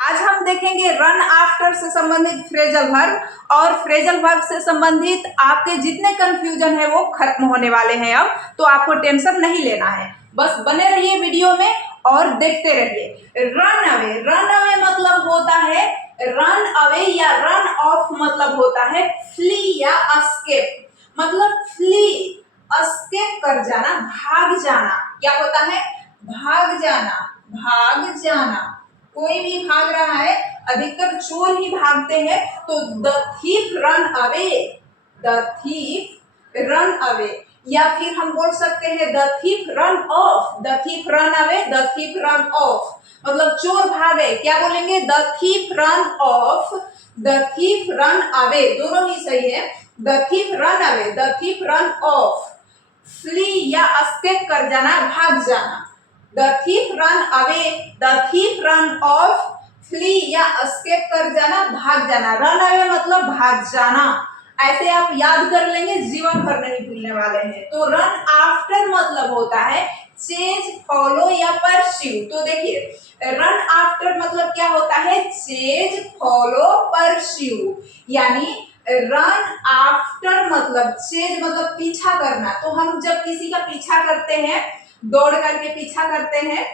आज हम देखेंगे रन आफ्टर से संबंधित फ्रेजल वर्ब और फ्रेजल वर्ब से संबंधित आपके जितने कंफ्यूजन है वो खत्म होने वाले हैं। अब तो आपको टेंशन नहीं लेना है, बस बने रहिए वीडियो में और देखते रहिए। रन अवे मतलब होता है रन अवे या रन ऑफ मतलब होता है फ्ली या एस्केप। मतलब फ्ली एस्केप कर जाना, भाग जाना। क्या होता है? भाग जाना, भाग जाना। कोई भी भाग रहा है, अधिकतर चोर ही भागते हैं। तो the thief run away, the thief run away. या फिर हम बोल सकते हैं the thief run off, the thief run away, the thief run off. मतलब चोर भागे, क्या बोलेंगे? The thief run off, the thief run away. दोनों ही सही है। The thief run away, the thief run off. Flee या एस्केप कर जाना, भाग जाना। The thief run away, the thief run off, flee या escape कर जाना, भाग जाना। run away मतलब भाग जाना। ऐसे आप याद कर लेंगे, जीवन भर नहीं भूलने वाले हैं। तो run after मतलब होता है chase, follow या pursue। तो देखिए run after मतलब क्या होता है? chase, follow, pursue। यानी रन आफ्टर मतलब चेज मतलब पीछा करना। तो हम जब किसी का पीछा करते हैं, दौड़ करके पीछा करते हैं,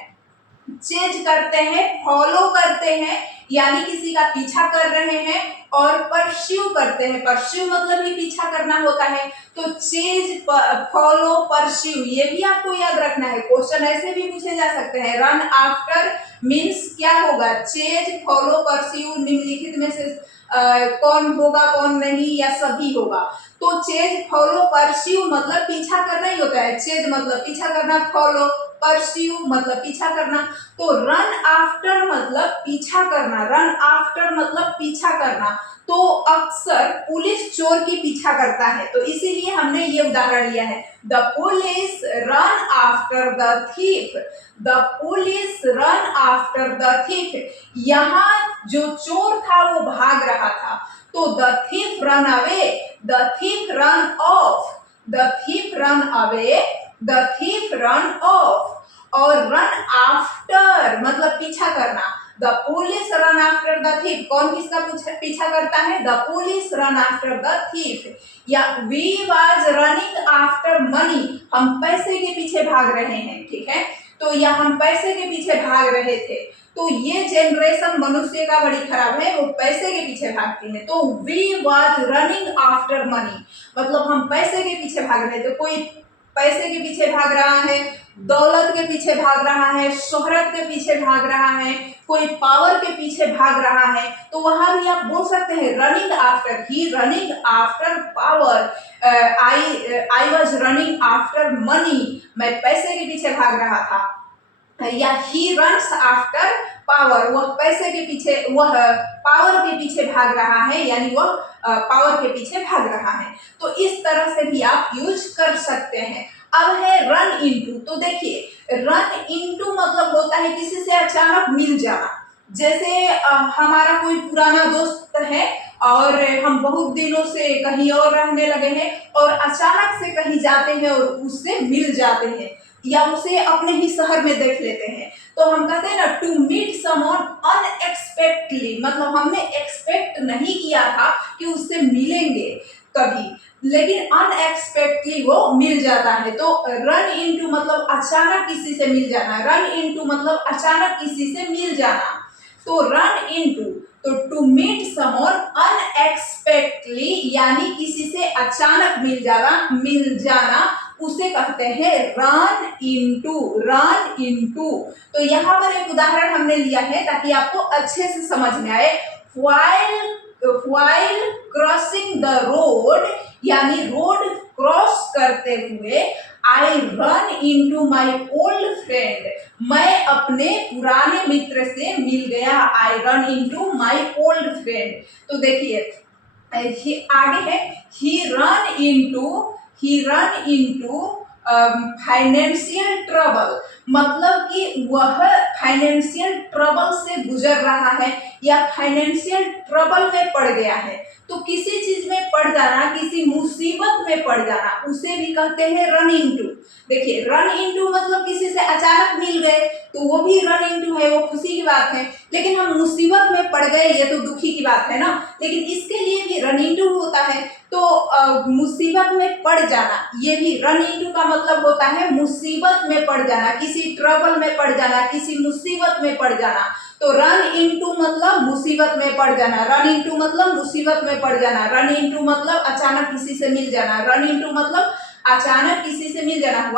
चेज करते हैं, फॉलो करते हैं, यानी किसी का पीछा कर रहे हैं, और परस्यू करते हैं। परस्यू मतलब ही पीछा करना होता है। तो चेज, फॉलो, परस्यू ये भी आपको याद रखना है। क्वेश्चन ऐसे भी पूछे जा सकते हैं। रन आफ्टर मीन्स क्या होगा? Chase, follow, pursue. निम्नलिखित में से कौन होगा, कौन नहीं, या सभी होगा? तो चेज, फॉलो, परस्यू मतलब पीछा करना ही होता है। चेज मतलब पीछा करना, फॉलो, परस्यू मतलब पीछा करना। तो रन आफ्टर मतलब पीछा करना, रन आफ्टर मतलब पीछा करना। तो अक्सर पुलिस चोर की पीछा करता है, तो इसीलिए हमने ये उदाहरण लिया है। The police run after the thief, the police run after the thief. यहाँ जो चोर था वो भाग रहा था। तो the thief run away, the thief run off, the thief run away, the thief run off. और रन आफ्टर मतलब पीछा करना। The police run after the thief. कौन किसका पीछा करता है? The police run after the thief. या we was running after money, हम पैसे के पीछे भाग रहे हैं। ठीक है, तो या हम पैसे के पीछे भाग रहे थे। तो ये जनरेशन मनुष्य का बड़ी खराब है, वो पैसे के पीछे भागती है। तो we was running after money मतलब हम पैसे के पीछे भाग रहे थे। कोई पैसे के पीछे भाग रहा है, दौलत के पीछे भाग रहा है, शोहरत के पीछे भाग रहा है, कोई पावर के पीछे भाग रहा है। तो वहां भी आप बोल सकते हैं running after, he running after power, I was running after money, मैं पैसे के पीछे भाग रहा था। या ही रन्स आफ्टर पावर, वह पैसे के पीछे, वह पावर के पीछे भाग रहा है, यानी वह पावर के पीछे भाग रहा है। तो इस तरह से भी आप यूज कर सकते हैं। अब है रन इनटू। तो देखिए रन इनटू मतलब होता है किसी से अचानक मिल जाना। जैसे हमारा कोई पुराना दोस्त है और हम बहुत दिनों से कहीं और रहने लगे हैं, और अचानक से कहीं जाते हैं और उससे मिल जाते हैं, या उसे अपने ही शहर में देख लेते हैं। तो हम कहते हैं ना टू मीट समवन अनएक्सपेक्टेडली, मतलब हमने एक्सपेक्ट नहीं किया था कि उससे मिलेंगे कभी, लेकिन अनएक्सपेक्टेडली वो मिल जाता है। तो रन इनटू मतलब अचानक किसी से मिल जाना, रन इनटू मतलब अचानक किसी से मिल जाना। तो रन इनटू, तो टू मीट समवन अनएक्सपेक्टेडली यानी किसी से अचानक मिल जाना उसे कहते हैं रन इनटू, रन इनटू। तो यहाँ पर एक उदाहरण हमने लिया है ताकि आपको अच्छे से समझ में आए। while क्रॉसिंग द रोड यानी रोड क्रॉस करते हुए, I run into my old friend, मैं अपने पुराने मित्र से मिल गया। I run into my old friend. तो देखिए आगे है he run into financial trouble, मतलब कि वह फाइनेंशियल ट्रबल से गुजर रहा है या फाइनेंशियल ट्रबल में पड़ गया है। तो किसी चीज में पड़ जाना, किसी मुसीबत में पड़ जाना, उसे भी कहते हैं रन इनटू। देखिए रन इनटू मतलब किसी से अचानक मिल गए तो वो भी रन इनटू है, वो खुशी की बात है। लेकिन हम मुसीबत में पड़ गए ये तो दुखी की बात है ना, लेकिन इसके लिए भी रन इनटू होता है। तो मुसीबत में पड़ जाना, ये भी रन इनटू का मतलब होता है मुसीबत में पड़ जाना, किसी ट्रबल में पड़ जाना, किसी मुसीबत में पड़ जाना। तो रन इनटू मतलब मुसीबत में पड़ जाना, रन इनटू मतलब मुसीबत में पड़ जाना, रन इनटू मतलब अचानक किसी से मिल जाना, रन इनटू मतलब अचानक किसी से मिल जाना।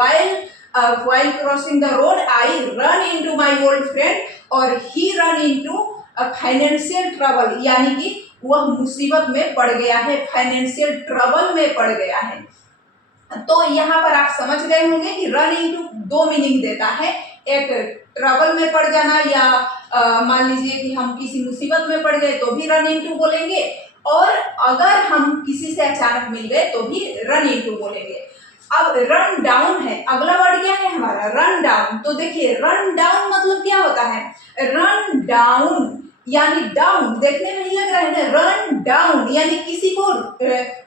while crossing the road I run into my old friend और he run into a financial trouble, यानी कि वह मुसीबत में पड़ गया है, फाइनेंशियल ट्रबल में पड़ गया है। तो यहाँ पर आप समझ गए होंगे कि रन इनटू दो मीनिंग देता है, एक ट्रबल में पड़ जाना या मान लीजिए कि हम किसी मुसीबत में पड़ गए तो भी रन इनटू बोलेंगे, और अगर हम किसी से अचानक मिल गए तो भी रन इनटू बोलेंगे। अब रन डाउन है, अगला वर्ड क्या है हमारा रन डाउन। तो देखिए रन डाउन मतलब क्या होता है, रन डाउन यानी डाउन, देखने में ही लग रहा है ना, रन डाउन यानी किसी को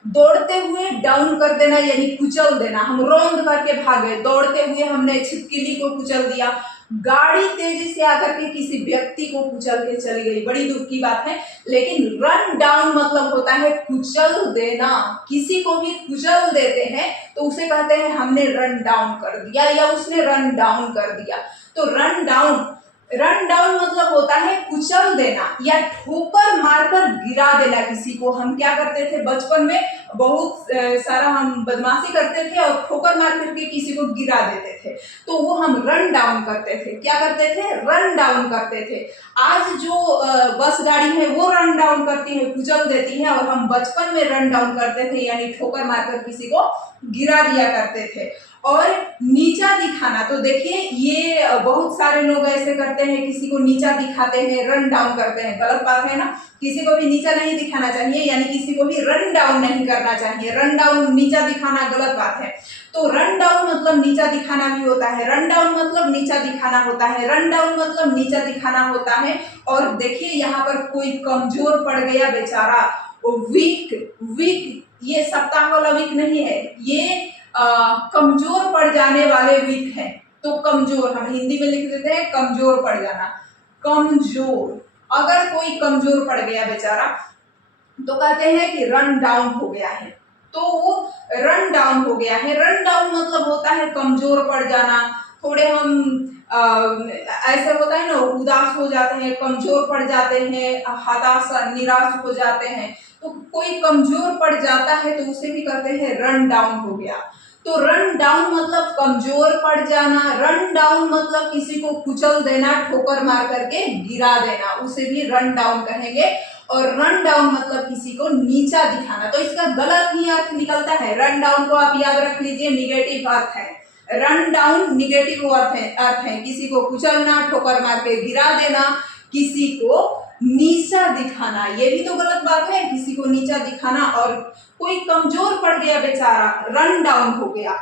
दौड़ते हुए डाउन कर देना यानी कुचल देना। हम रौंद करके भागे, दौड़ते हुए हमने छिपकली को कुचल दिया, गाड़ी तेजी से आकर के किसी व्यक्ति को कुचल के चली गई, बड़ी दुख की बात है। लेकिन रन डाउन मतलब होता है कुचल देना, किसी को भी कुचल देते हैं तो उसे कहते हैं हमने रन डाउन कर दिया या उसने रन डाउन कर दिया। तो रन डाउन मतलब होता है कुचल देना या ठोकर मारकर गिरा देना किसी को। हम क्या करते थे बचपन में, बहुत सारा हम बदमाशी करते थे और ठोकर मार करके किसी को गिरा देते थे, तो वो हम रन डाउन करते थे। क्या करते थे, रन डाउन करते थे। आज जो बस गाड़ी है वो रन डाउन करती है, कुचल देती है, और हम बचपन में रन डाउन करते थे यानी ठोकर मारकर किसी को गिरा दिया करते थे। और नीचा दिखाना, तो देखिए ये बहुत सारे लोग ऐसे करते हैं, किसी को नीचा दिखाते हैं, रन डाउन करते हैं, गलत बात है ना। किसी को भी नीचा नहीं दिखाना चाहिए, यानी किसी को भी रन डाउन नहीं करना चाहिए। रन डाउन नीचा दिखाना गलत बात है। तो रन डाउन मतलब नीचा दिखाना भी होता है, रन डाउन मतलब नीचा दिखाना होता है, रन डाउन मतलब नीचा दिखाना होता है। और देखिए यहाँ पर कोई कमजोर पड़ गया बेचारा, वीक, ये सप्ताह वाला वीक नहीं है, ये कमजोर पड़ जाने वाले वीक है। तो कमजोर हम हिंदी में लिख देते हैं कमजोर पड़ जाना, कमजोर। अगर कोई कमजोर पड़ गया बेचारा तो कहते हैं कि रन डाउन हो गया है, तो वो रन डाउन हो गया है। रन डाउन मतलब होता है कमजोर पड़ जाना। थोड़े हम ऐसे होता है ना, उदास हो जाते हैं, कमजोर पड़ जाते हैं, हताशा निराश हो जाते हैं। तो कोई कमजोर पड़ जाता है तो उसे भी कहते हैं रन डाउन हो गया। तो रन डाउन मतलब कमजोर पड़ जाना, रन डाउन मतलब किसी को कुचल देना, ठोकर मार करके गिरा देना, उसे भी रन डाउन कहेंगे। और रन डाउन मतलब किसी को नीचा दिखाना। तो इसका गलत ही अर्थ निकलता है, रन डाउन को आप याद रख लीजिए, निगेटिव अर्थ है। रन डाउन निगेटिव अर्थ है किसी को कुचलना, ठोकर मार के गिरा देना, किसी को नीचा दिखाना, ये भी तो गलत बात है, किसी को नीचा दिखाना। और कोई कमजोर पड़ गया बेचारा, रन डाउन हो गया,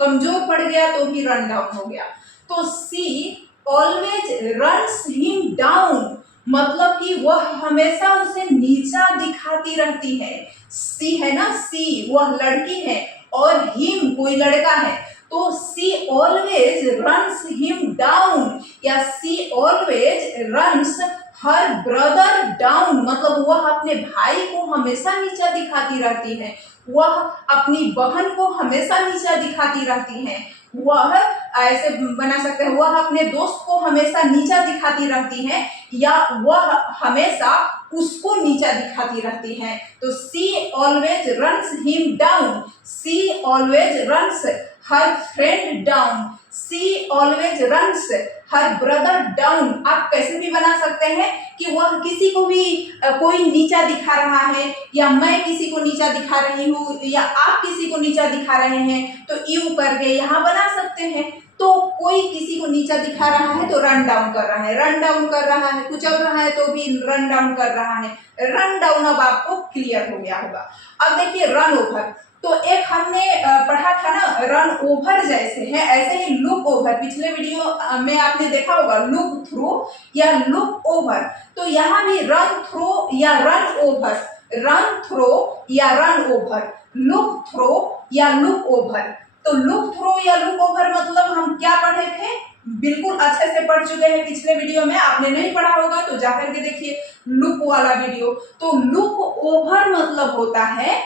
कमजोर पड़ गया तो भी रन डाउन हो गया। तो she always runs him down मतलब कि वह हमेशा उसे नीचा दिखाती रहती है। सी है ना, सी वह लड़की है और हिम कोई लड़का है, तो she always runs him down या she always runs her brother down मतलब वह अपने भाई को हमेशा नीचा दिखाती रहती है, वह अपनी बहन को हमेशा नीचा दिखाती रहती है, वह ऐसे बना सकते हैं वह अपने दोस्त को हमेशा नीचा दिखाती रहती है, या वह हमेशा उसको नीचा दिखाती रहती है। तो she always runs him down, she always runs her friend down, she always runs her brother down. आप कैसे भी बना सकते हैं कि वह किसी को भी कोई नीचा दिखा रहा है, या मैं किसी को नीचा दिखा रही हूँ, या आप किसी को नीचा दिखा रहे हैं, तो यू करके यहाँ बना सकते हैं। तो कोई किसी को नीचा दिखा रहा है तो रन डाउन कर रहा है, रन डाउन कर रहा है, कुचल रहा है तो भी रन डाउन कर रहा है। रन डाउन अब आपको क्लियर हो गया होगा। अब देखिए रन ओवर, तो एक हमने पढ़ा था ना रन ओवर जैसे है, ऐसे ही लुक ओवर, पिछले वीडियो में आपने देखा होगा लुक थ्रू या लुक ओवर। तो यहाँ भी रन थ्रो या रन ओवर, रन थ्रो या रन ओवर, लुक थ्रो या लुक ओवर। तो लुक थ्रो या लुक ओवर मतलब हम क्या पढ़े थे, बिल्कुल अच्छे से पढ़ चुके हैं पिछले वीडियो में। आपने नहीं पढ़ा होगा तो जाकर के देखिए लुक वाला वीडियो। तो लुक ओवर मतलब होता है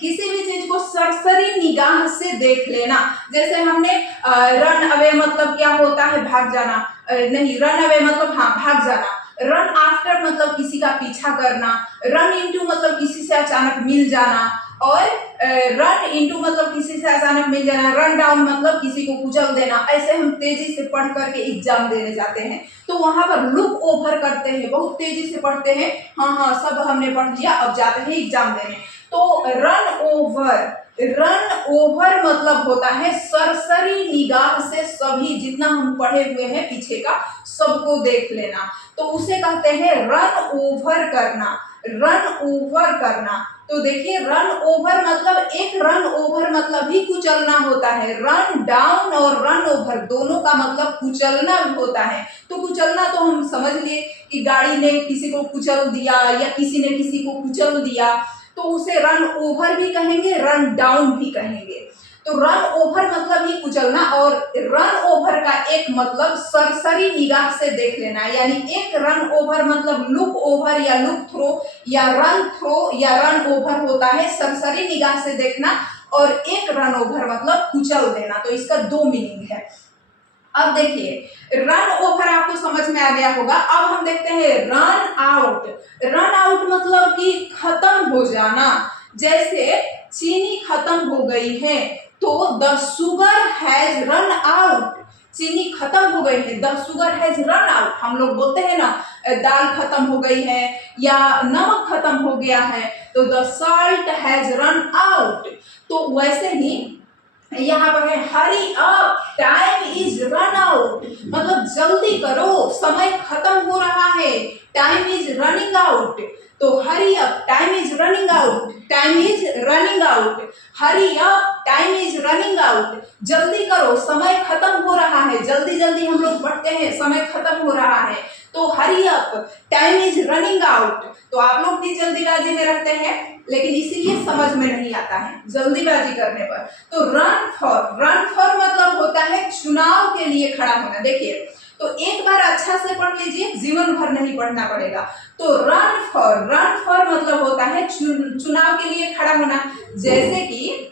किसी भी चीज को सरसरी निगाह से देख लेना। जैसे हमने रन अवे मतलब क्या होता है, भाग जाना, नहीं रन अवे मतलब हाँ भाग जाना, रन आफ्टर मतलब किसी का पीछा करना, रन इनटू मतलब किसी से अचानक मिल जाना, और रन इनटू मतलब किसी से अचानक मिल जाना, रन डाउन मतलब किसी को कुचल देना। ऐसे हम तेजी से पढ़ करके एग्जाम देने जाते हैं तो वहां पर लुक ओवर करते हैं, बहुत तेजी से पढ़ते हैं, हाँ हाँ सब हमने पढ़ लिया, अब जाते हैं एग्जाम देने। तो रन ओवर, रन ओवर मतलब होता है सरसरी निगाह से सभी जितना हम पढ़े हुए हैं पीछे का सबको देख लेना, तो उसे कहते हैं रन ओवर करना, रन ओवर करना। तो देखिए रन ओवर मतलब एक रन ओवर मतलब ही कुचलना होता है, रन डाउन और रन ओवर दोनों का मतलब कुचलना होता है। तो कुचलना तो हम समझ लिए कि गाड़ी ने किसी को कुचल दिया या किसी ने किसी को कुचल दिया, तो उसे रन ओवर भी कहेंगे, रन डाउन भी कहेंगे। तो रन ओवर मतलब ही कुचलना, और रन ओवर का एक मतलब सरसरी निगाह से देख लेना, यानी एक रन ओवर मतलब लुक ओवर या लुक थ्रो या रन ओवर होता है सरसरी निगाह से देखना, और एक रन ओवर मतलब कुचल देना। तो इसका दो मीनिंग है। अब देखिए रन ओवर आपको समझ में आ गया होगा। अब हम देखते हैं रन आउट। रन आउट मतलब कि खत्म हो जाना, जैसे चीनी खत्म हो गई है तो the sugar has run out, चीनी खत्म हो गई है, the sugar has run out. हम लोग बोलते हैं ना दाल खत्म हो गई है या नमक खत्म हो गया है तो the salt has run out. तो वैसे ही यहाँ पर है हरी up time is run out, मतलब जल्दी करो समय खत्म हो रहा है, टाइम इज रनिंग आउट। तो hurry up time is running out, time is running out, hurry up time is running out, जल्दी करो समय खत्म हो रहा है, जल्दी जल्दी हम लोग पढ़ते हैं समय खत्म हो रहा है। तो hurry up time is running out. तो आप लोग भी जल्दीबाजी में रहते हैं लेकिन इसीलिए समझ में नहीं आता है जल्दीबाजी करने पर। तो रन फॉर मतलब होता है चुनाव के लिए खड़ा होना। देखिए तो एक बार अच्छा से पढ़ लीजिए, जीवन भर नहीं पढ़ना पड़ेगा। तो रन फॉर मतलब होता है चुनाव के लिए खड़ा होना। जैसे कि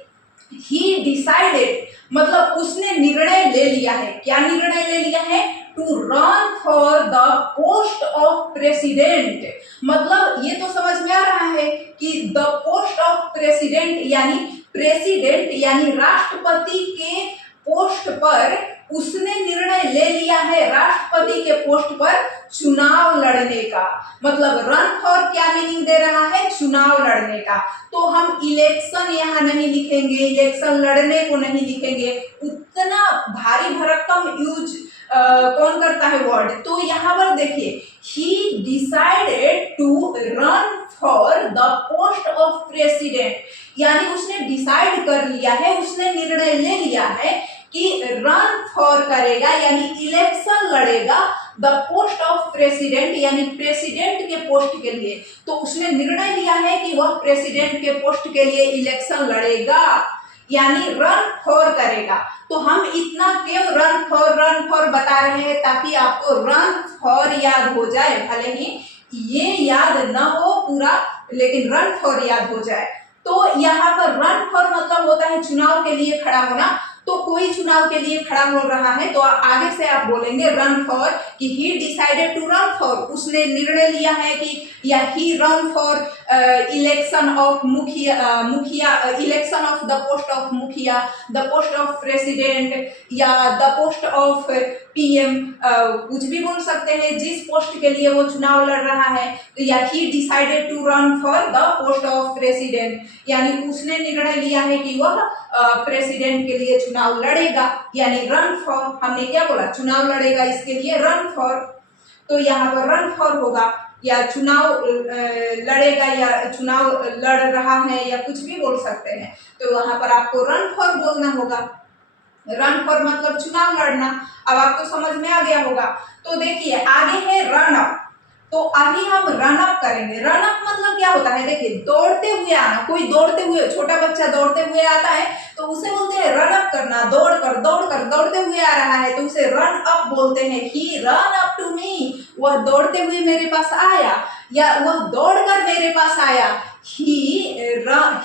ही डिसाइडेड मतलब उसने निर्णय ले लिया है, क्या निर्णय ले लिया है, to run for the post of president. मतलब ये तो समझ में आ रहा है कि द पोस्ट ऑफ प्रेसिडेंट यानी राष्ट्रपति के पोस्ट पर उसने निर्णय ले लिया है, राष्ट्रपति के पोस्ट पर चुनाव लड़ने का। मतलब रन फॉर क्या मीनिंग दे रहा है, चुनाव लड़ने का। तो हम इलेक्शन यहाँ नहीं लिखेंगे, इलेक्शन लड़ने को नहीं लिखेंगे, उतना भारी भरकम यूज कौन करता है वर्ड। तो यहाँ पर देखिए he decided to run for the post of president, यानी उसने डिसाइड कर लिया है, उसने निर्णय ले लिया है कि रन फॉर करेगा यानी इलेक्शन लड़ेगा द पोस्ट ऑफ प्रेसिडेंट यानी प्रेसिडेंट के पोस्ट के लिए। तो उसने निर्णय लिया है कि वह प्रेसिडेंट के पोस्ट के लिए इलेक्शन लड़ेगा यानी रन फॉर करेगा। तो हम इतना क्यों रन फॉर बता रहे हैं, ताकि आपको रन फॉर याद हो जाए, भले ही ये याद न हो पूरा लेकिन रन फॉर याद हो जाए। तो यहाँ पर रन फॉर मतलब होता है चुनाव के लिए खड़ा होना। तो कोई चुनाव के लिए खड़ा हो रहा है तो आगे से आप बोलेंगे रन फॉर कि he decided to run for, उसने निर्णय लिया है कि, या he run for election of mukhiya election of the post of mukhiya, the post of president या द पोस्ट ऑफ पीएम, कुछ भी बोल सकते हैं जिस पोस्ट के लिए वो चुनाव लड़ रहा है। तो या he decided to run for the post of president यानी उसने निर्णय लिया है कि वह प्रेसिडेंट के लिए चुनाव लड़ेगा यानी रन फॉर। हमने क्या बोला, चुनाव लड़ेगा, इसके लिए रन फॉर। तो यहाँ पर रन फॉर होगा। या चुनाव लड़ेगा या चुनाव लड़ रहा है या कुछ भी बोल सकते हैं। तो वहां पर आपको रन फॉर बोलना होगा। रन फॉर मतलब चुनाव लड़ना। अब आपको समझ में आ गया होगा। तो देखिए आगे है रन अप। तो अभी हम रन अप करेंगे। रन अप मतलब क्या होता है, देखिए दौड़ते हुए आना। कोई दौड़ते हुए, छोटा बच्चा दौड़ते हुए आता है तो उसे बोलते हैं रन अप करना। दौड़ कर दौड़ते हुए आ रहा है तो उसे रन अप बोलते हैं। ही रन अप टू मी, वह दौड़ते हुए मेरे पास आया या वह दौड़कर मेरे पास आया। He run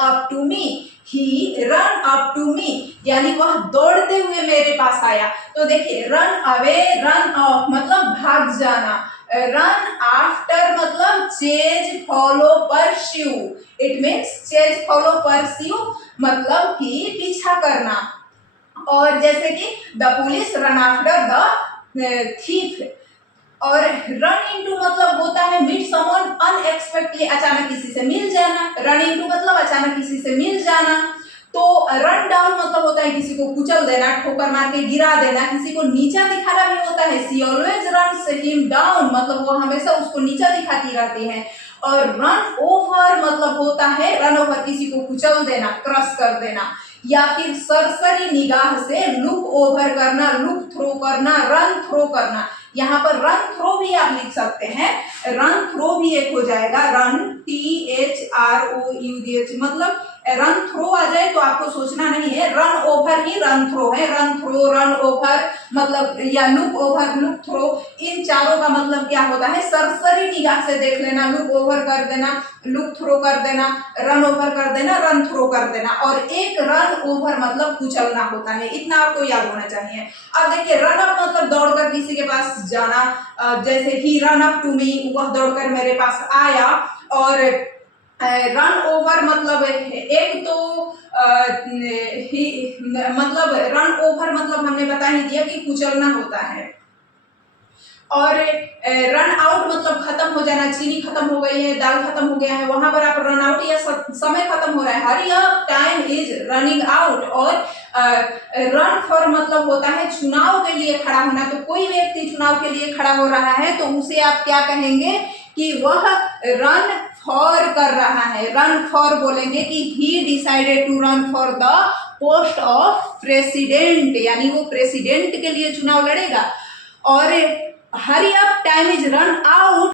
up to me, he run up to me, यानी वह दौड़ते हुए मेरे पास आया। तो देखिए रन अवे, रन ऑफ मतलब भाग जाना, रन आफ्टर मतलब chase follow pursue. It means chase follow pursue मतलब कि पीछा करना। और जैसे कि the police run after the thief. और रन इनटू मतलब होता है मीट समवन अनएक्सपेक्टेडली, अचानक किसी से मिल जाना। रन इनटू मतलब अचानक किसी से मिल जाना। तो रन डाउन मतलब होता है किसी को कुचल देना, ठोकर मार के गिरा देना, किसी को नीचा दिखाना भी होता है। सी ऑलवेज रन्स हिम डाउन मतलब वो हमेशा उसको नीचा दिखाती रहती है। और रन ओवर मतलब होता है रन ओवर, किसी को कुचल देना, क्रश कर देना। या फिर सरसरी निगाह से लुक ओवर करना, लुक थ्रो करना, रन थ्रो करना। यहाँ पर रन थ्रो भी आप लिख सकते हैं। रन थ्रो भी एक हो जाएगा। रन THROUGH मतलब रन थ्रो आ जाए तो आपको सोचना नहीं है, रन ओवर ही रन थ्रो है। रन थ्रो, रन ओवर मतलब या लुक ओवर, लुक थ्रो, इन चारों का मतलब क्या होता है, सरसरी निगाह से देख लेना, लुक ओवर कर देना, लुक थ्रो कर देना, रन ओवर कर देना, रन थ्रो कर देना। और एक रन ओवर मतलब कुचलना होता है। इतना आपको याद होना चाहिए। अब देखिए रन अप मतलब दौड़कर किसी के पास जाना। जैसे ही रन अप टू मी, वह दौड़कर मेरे पास आया। और रन ओवर मतलब एक तो मतलब रन ओवर मतलब हमने बता ही दिया कि कुचलना होता है। और रन आउट मतलब खत्म हो जाना, चीनी खत्म हो गई है, दाल खत्म हो गया है, वहां पर आप रन आउट या समय खत्म हो रहा है, हरी up time is running out. और रन फॉर मतलब होता है चुनाव के लिए खड़ा होना। तो कोई व्यक्ति चुनाव के लिए खड़ा हो रहा है तो उसे आप क्या कहेंगे कि वह रन फॉर कर रहा है। रन फॉर बोलेंगे कि he decided to run for the post of president, यानी वो प्रेसिडेंट के लिए चुनाव लड़ेगा। और hurry up time is run out